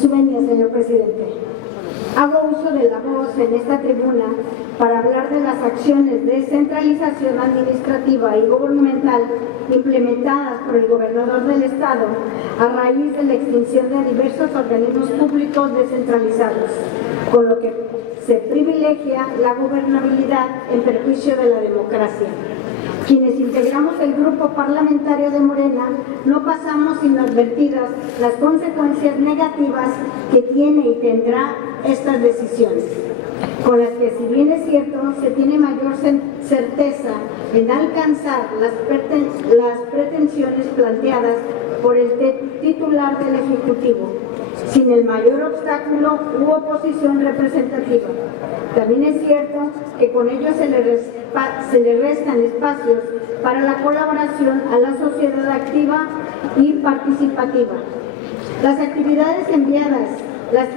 Su venia, señor presidente. Hago uso de la voz en esta tribuna para hablar de las acciones de centralización administrativa y gubernamental implementadas por el gobernador del Estado a raíz de la extinción de diversos organismos públicos descentralizados, con lo que se privilegia la gobernabilidad en perjuicio de la democracia. Quienes integramos el grupo parlamentario de Morena no pasamos inadvertidas las consecuencias negativas que tiene y tendrá estas decisiones, con las que, si bien es cierto, se tiene mayor certeza en alcanzar las pretensiones planteadas por el titular del Ejecutivo, sin el mayor obstáculo u oposición representativa. También es cierto que con ello se le restan espacios para la colaboración a la sociedad activa y participativa. Las actividades enviadas, las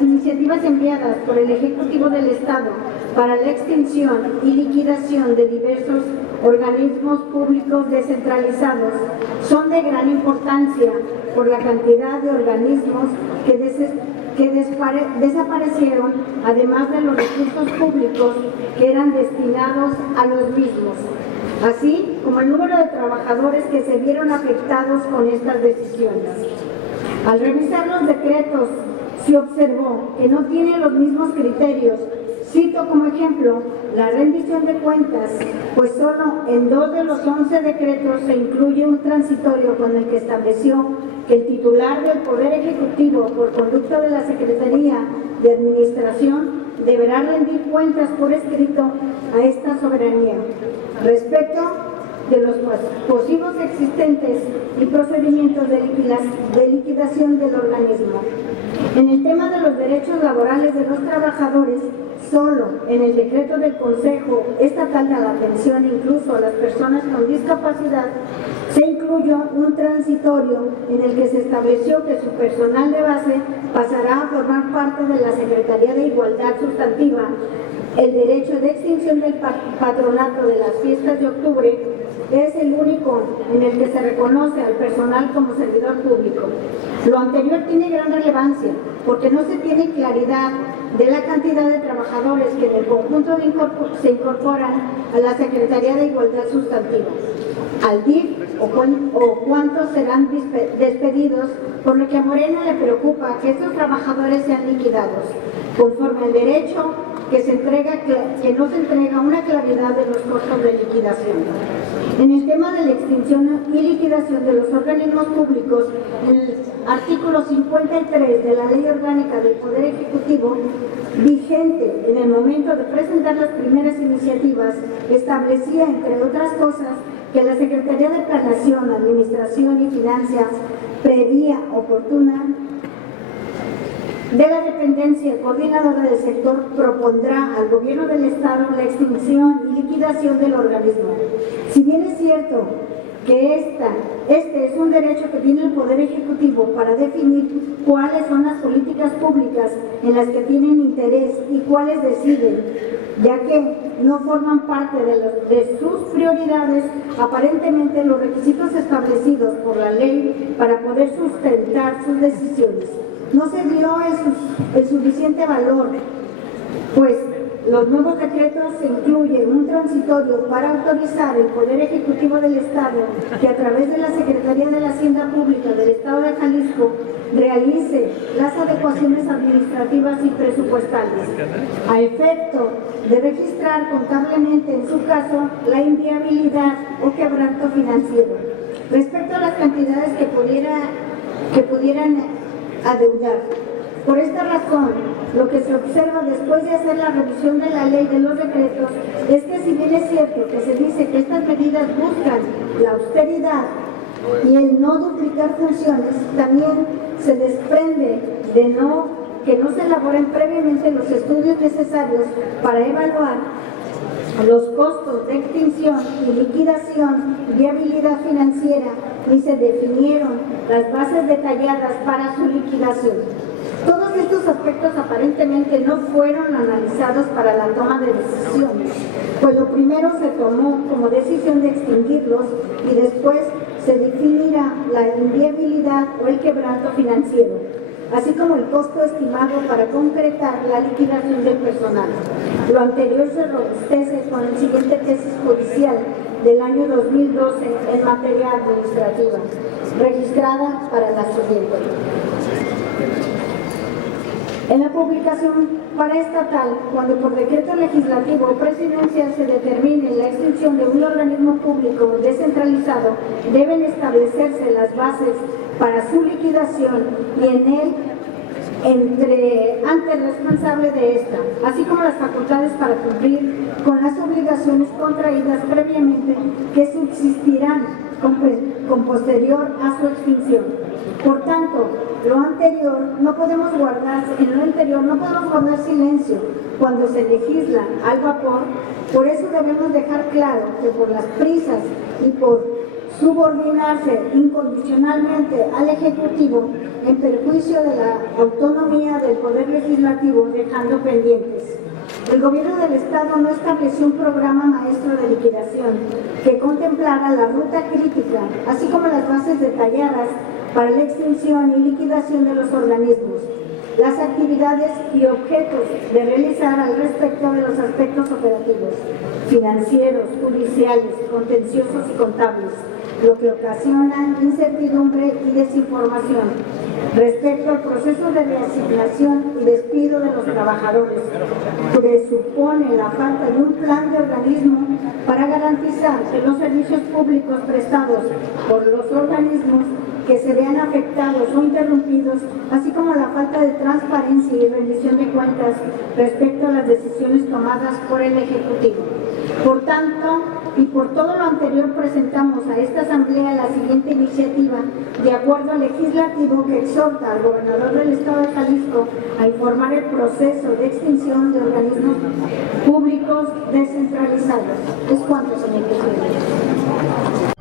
iniciativas enviadas por el Ejecutivo del Estado para la extinción y liquidación de diversos organismos públicos descentralizados son de gran importancia por la cantidad de organismos que desaparecieron, además de los recursos públicos que eran destinados a los mismos, así como el número de trabajadores que se vieron afectados con estas decisiones. Al revisar los decretos, se observó que no tienen los mismos criterios. Cito como ejemplo la rendición de cuentas, pues solo en 2 de los 11 decretos se incluye un transitorio con el que estableció que el titular del Poder Ejecutivo, por conducto de la Secretaría de Administración, deberá rendir cuentas por escrito a esta soberanía respecto de los pasivos existentes y procedimientos de liquidación del organismo. En el tema de los derechos laborales de los trabajadores, solo en el decreto del Consejo Estatal de la Atención incluso a las personas con discapacidad, se incluyó un transitorio en el que se estableció que su personal de base pasará a formar parte de la Secretaría de Igualdad Sustantiva. El derecho de extinción del patronato de las fiestas de octubre es el único en el que se reconoce al personal como servidor público. Lo anterior tiene gran relevancia porque no se tiene claridad de la cantidad de trabajadores que en el conjunto se incorporan a la Secretaría de Igualdad Sustantiva, al DIF o cuántos serán despedidos, por lo que a Morena le preocupa que estos trabajadores sean liquidados, conforme al derecho que no se entrega una claridad de los costos de liquidación. En el tema de la extinción y liquidación de los organismos públicos, en el artículo 53 de la Ley Orgánica del Poder Ejecutivo, vigente en el momento de presentar las primeras iniciativas, establecía, entre otras cosas, que la Secretaría de Planeación, Administración y Finanzas, previa, oportuna, de la dependencia coordinadora del sector, propondrá al Gobierno del Estado la extinción y liquidación del organismo. Si bien es cierto que este es un derecho que tiene el Poder Ejecutivo para definir cuáles son las políticas públicas en las que tienen interés y cuáles deciden, ya que no forman parte de sus prioridades, aparentemente los requisitos establecidos por la ley para poder sustentar sus decisiones. No se dio el suficiente valor, pues los nuevos decretos se incluyen un transitorio para autorizar el Poder Ejecutivo del Estado que a través de la Secretaría de la Hacienda Pública del Estado de Jalisco realice las adecuaciones administrativas y presupuestales, a efecto de registrar contablemente en su caso la inviabilidad o quebranto financiero. Respecto a las cantidades que pudieran adeudar. Por esta razón, lo que se observa después de hacer la revisión de la ley de los decretos es que, si bien es cierto que se dice que estas medidas buscan la austeridad y el no duplicar funciones, también se desprende de que no se elaboren previamente los estudios necesarios para evaluar los costos de extinción y liquidación y viabilidad financiera, ni se definieron las bases detalladas para su liquidación. Todos estos aspectos aparentemente no fueron analizados para la toma de decisiones, pues lo primero se tomó como decisión de extinguirlos y después se definirá la inviabilidad o el quebranto financiero. así como el costo estimado para concretar la liquidación del personal. Lo anterior se robustece con la siguiente tesis judicial del año 2012 en materia administrativa, registrada para la siguiente. En la publicación paraestatal, cuando por decreto legislativo o presidencial se determine la extinción de un organismo público descentralizado, deben establecerse las bases para su liquidación y en él ante el responsable de esta, así como las facultades para cumplir con las obligaciones contraídas previamente que subsistirán con posterior a su extinción. Por tanto, en lo anterior no podemos guardar silencio cuando se legisla al vapor. Por eso debemos dejar claro que por las prisas y por subordinarse incondicionalmente al Ejecutivo en perjuicio de la autonomía del Poder Legislativo, dejando pendientes. El Gobierno del Estado no estableció un programa maestro de liquidación que contemplara la ruta crítica, así como las bases detalladas para la extinción y liquidación de los organismos, las actividades y objetos de realizar al respecto de los aspectos operativos, financieros, judiciales, contenciosos y contables, lo que ocasiona incertidumbre y desinformación respecto al proceso de reasignación y despido de los trabajadores, presupone la falta de un plan de organismo para garantizar que los servicios públicos prestados por los organismos que se vean afectados o interrumpidos, así como la falta de transparencia y rendición de cuentas respecto a las decisiones tomadas por el Ejecutivo. Por tanto, y por todo lo anterior, presentamos a esta Asamblea la siguiente iniciativa de acuerdo legislativo que exhorta al gobernador del Estado de Jalisco a informar el proceso de extinción de organismos públicos descentralizados. Es cuanto, señor presidente.